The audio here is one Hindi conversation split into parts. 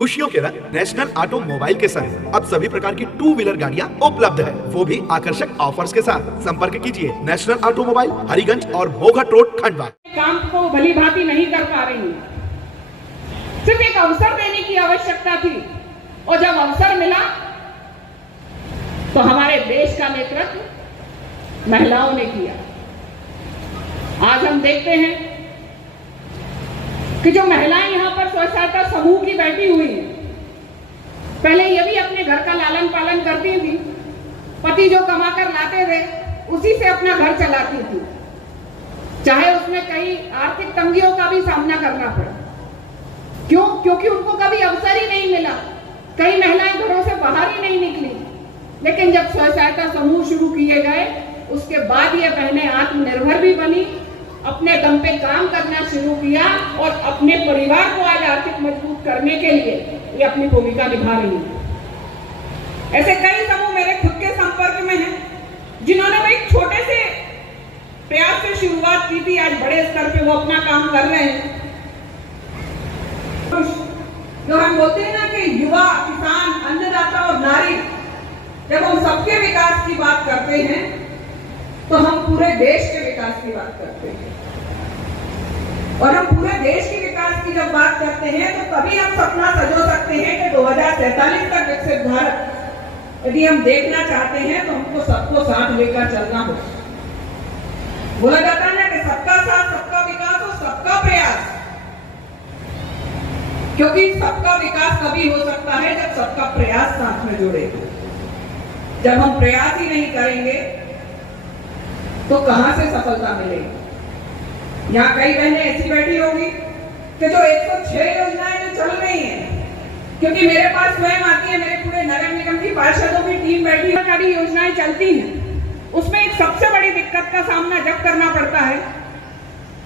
खुशियों के रंग नेशनल ऑटोमोबाइल के संग अब सभी प्रकार की टू व्हीलर गाड़ियां उपलब्ध है, वो भी आकर्षक ऑफर्स के साथ। संपर्क कीजिए नेशनल ऑटोमोबाइल, हरिगंज और भोगट रोड, खंडवा। काम को भली भांति नहीं कर पा रही हूँ, सिर्फ एक अवसर देने की आवश्यकता थी और जब अवसर मिला तो हमारे देश का नेतृत्व महिलाओं ने किया। आज हम देखते हैं कि जो महिलाएं यहाँ पर स्वयं सहायता समूह की बैठी हुई हैं, पहले ये भी अपने घर का लालन पालन करती थी, पति जो कमा कर लाते थे उसी से अपना घर चलाती थी, चाहे उसमें कई आर्थिक तंगियों का भी सामना करना पड़ा। क्यों? क्योंकि उनको कभी अवसर ही नहीं मिला। कई महिलाएं घरों से बाहर ही नहीं निकली। लेकिन जब स्वयं सहायता समूह शुरू किए गए उसके बाद ये बहनें आत्मनिर्भर भी बनी, अपने दम पे काम करना शुरू किया और अपने परिवार को आज आर्थिक मजबूत करने के लिए ये अपनी भूमिका निभा रही है। ऐसे कई समूह मेरे खुद के संपर्क में हैं जिन्होंने वो एक छोटे से प्रयास से शुरुआत की थी, आज बड़े स्तर पे वो अपना काम कर रहे हैं। जो हम बोलते हैं ना कि युवा, किसान, अन्नदाता और नारी, जब हम सबके विकास की बात करते हैं तो हम पूरे देश के विकास की बात करते हैं। और हम पूरे देश के विकास की जब बात करते हैं तो तभी हम सपना सजो सकते हैं कि 2047 तक विकसित भारत यदि हम देखना चाहते हैं तो हमको सबको साथ लेकर चलना होगा। बोला जाता है ना कि सबका साथ, सबका विकास और सबका प्रयास, क्योंकि सबका विकास तभी हो सकता है जब सबका प्रयास साथ में जुड़े। जब हम प्रयास ही नहीं करेंगे तो कहां से सफलता मिलेगी। यहाँ कई बहनें ऐसी बैठी होंगी कि जो 106 योजनाएं जो चल रही हैं, क्योंकि मेरे पास स्वयं आती है, मेरे पूरे नगर निगम की पार्षदों की टीम बैठी है, सारी योजनाएं चलती हैं। उसमें एक सबसे बड़ी दिक्कत का सामना जब करना पड़ता है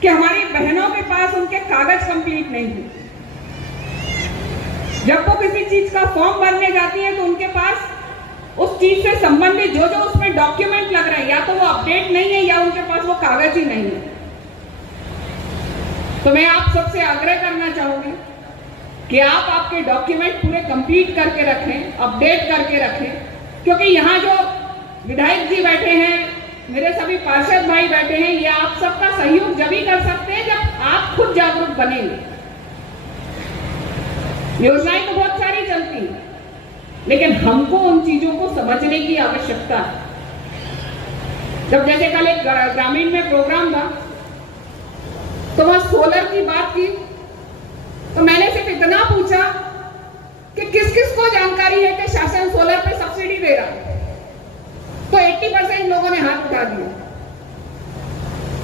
कि हमारी बहनों के पास उनके कागज कंप्लीट नहीं है। जब वो किसी चीज का फॉर्म भरने जाती है तो उनके पास उस चीज से संबंधित जो जो उसमें डॉक्यूमेंट लग रहे हैं या तो वो अपडेट नहीं है या उनके पास वो कागज ही नहीं है। तो मैं आप सबसे आग्रह करना चाहूंगी कि आप आपके डॉक्यूमेंट पूरे कंप्लीट करके रखें, अपडेट करके रखें, क्योंकि यहाँ जो विधायक जी बैठे हैं, मेरे सभी पार्षद भाई बैठे हैं, ये आप सबका सहयोग जब ही कर सकते हैं जब आप खुद जागरूक बनेंगे। योजनाएं तो बहुत सारी चलती हैं, लेकिन हमको उन चीजों को समझने की आवश्यकता है। जब जैसे कल एक ग्रामीण में प्रोग्राम था तो वहां सोलर की बात की, तो मैंने सिर्फ इतना पूछा कि किस किस को जानकारी है कि शासन सोलर पे सब्सिडी दे रहा है, तो 80% लोगों ने हाथ उठा दिया।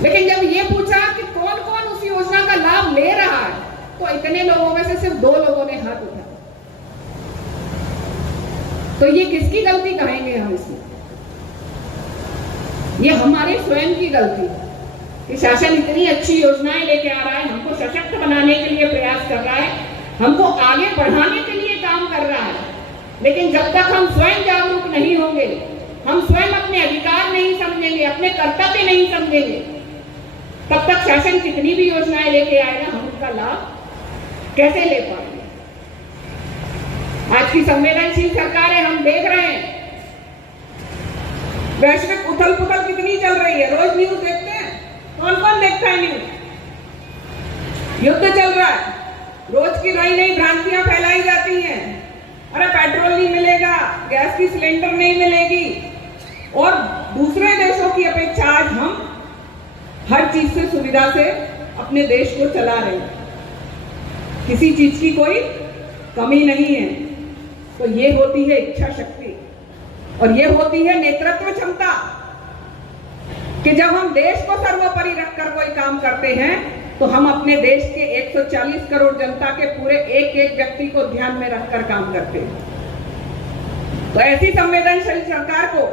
लेकिन जब ये पूछा कि कौन कौन उस योजना का लाभ ले रहा है, तो इतने लोगों में से सिर्फ 2 लोगों ने हाथ उठाया। तो ये किसकी गलती कहेंगे हम इसमें? ये हमारे स्वयं की गलती है कि शासन इतनी अच्छी योजनाएं लेके आ रहा है, हमको सशक्त बनाने के लिए प्रयास कर रहा है, हमको आगे बढ़ाने के लिए काम कर रहा है, लेकिन जब तक हम स्वयं जागरूक नहीं होंगे, हम स्वयं अपने अधिकार नहीं समझेंगे, अपने कर्तव्य नहीं समझेंगे, तब तक शासन कितनी भी योजनाएं लेके आएगा, हम उनका लाभ कैसे ले पाएंगे। आज की संवेदनशील सरकार है, हम देख रहे हैं वैश्विक उथल पुथल कितनी चल रही है। रोज न्यूज देखते हैं, कौन कौन देखता है न्यूज? युद्ध चल रहा है, रोज की नई नई भ्रांतियां फैलाई जाती हैं। अरे पेट्रोल नहीं मिलेगा, गैस की सिलेंडर नहीं मिलेगी, और दूसरे देशों की अपेक्षा आज हम हर चीज से सुविधा से अपने देश को चला रहे हैं, किसी चीज की कोई कमी नहीं है। तो ये होती है इच्छा शक्ति और ये होती है नेतृत्व क्षमता कि जब हम देश को सर्वोपरि रखकर कोई काम करते हैं तो हम अपने देश के 140 करोड़ जनता के पूरे एक एक व्यक्ति को ध्यान में रखकर काम करते हैं। तो ऐसी संवेदनशील सरकार को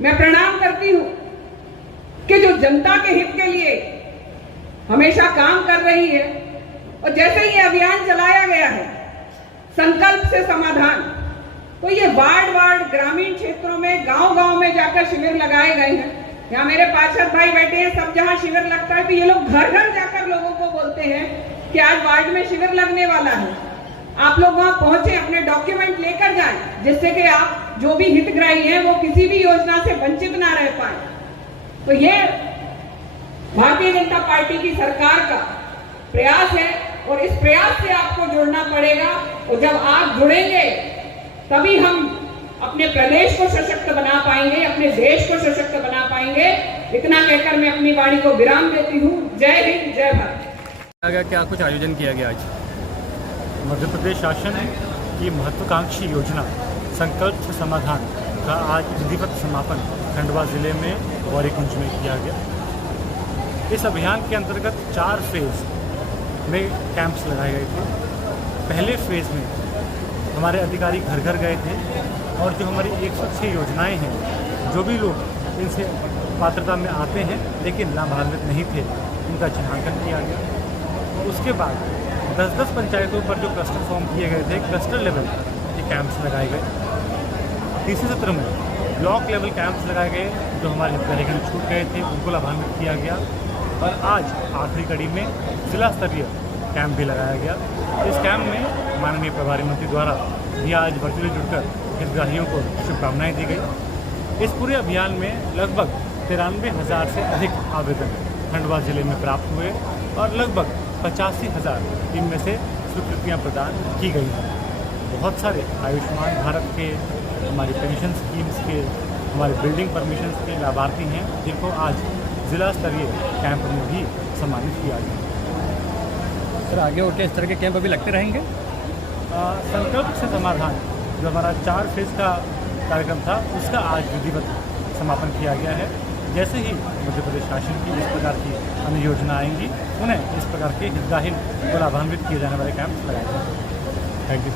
मैं प्रणाम करती हूं कि जो जनता के हित के लिए हमेशा काम कर रही है। और जैसे ये अभियान चलाया गया है संकल्प से समाधान, तो ये वार्ड ग्रामीण क्षेत्रों में, गांव में जाकर शिविर लगाए गए हैं। यहाँ मेरे पार्षद भाई बैठे हैं, सब जहाँ शिविर लगता है तो ये लोग घर घर जाकर लोगों को बोलते हैं कि आज वार्ड में शिविर लगने वाला है। आप लोग वहां पहुंचे, अपने डॉक्यूमेंट लेकर जाएं, जिससे कि आप जो भी हितग्राही हैं वो किसी भी योजना से वंचित ना रह पाए। तो ये भारतीय जनता पार्टी की सरकार का प्रयास है और इस प्रयास से आपको जुड़ना पड़ेगा। और जब आप जुड़ेंगे तभी हम अपने प्रदेश को सशक्त बना पाएंगे, अपने देश को सशक्त बना पाएंगे। इतना कहकर मैं अपनी वाणी को विराम देती हूँ। जय हिंद, जय भारत। क्या कुछ आयोजन किया गया आज? मध्य प्रदेश शासन की महत्वाकांक्षी योजना संकल्प से समाधान का आज विधिवत समापन खंडवा जिले में गौरीकुंज में किया गया। इस अभियान के अंतर्गत 4 फेज में कैंप्स लगाए गए थे। पहले फेज में हमारे अधिकारी घर घर गए थे और जो हमारी 106 योजनाएं हैं, जो भी लोग इनसे पात्रता में आते हैं लेकिन लाभान्वित नहीं थे, उनका चिन्हांकन किया गया। उसके बाद 10-10 पंचायतों पर जो क्लस्टर फॉर्म किए गए थे, क्लस्टर लेवल के कैंप्स लगाए गए। तीसरे सत्र में ब्लॉक लेवल कैंप्स लगाए गए, जो हमारे हितग्राही छूट गए थे उनको लाभान्वित किया गया। और आज आखिरी कड़ी में जिला स्तरीय कैंप भी लगाया गया। इस कैंप में माननीय प्रभारी मंत्री द्वारा भी आज वर्चुअली जुड़कर हितग्राहियों को शुभकामनाएं दी गई। इस पूरे अभियान में लगभग 93,000 से अधिक आवेदन खंडवा जिले में प्राप्त हुए और लगभग 85,000 इनमें से स्वीकृतियाँ प्रदान की गई हैं। बहुत सारे आयुष्मान भारत के, हमारी पेंशन स्कीम्स के, हमारे बिल्डिंग परमिशंस के लाभार्थी हैं, जिनको आज जिला स्तरीय कैंप में भी सम्मानित किया गया। सर आगे और क्या इस तरह के कैंप अभी लगते रहेंगे? संकल्प से समाधान जो हमारा 4 फेज का कार्यक्रम था, उसका आज विधिवत समापन किया गया है। जैसे ही मध्य प्रदेश शासन की इस प्रकार की अन्य योजना आएंगी, उन्हें इस प्रकार के हितग्राही को लाभान्वित किए जाने वाले कैंप लगाए जाएंगे। Thank you.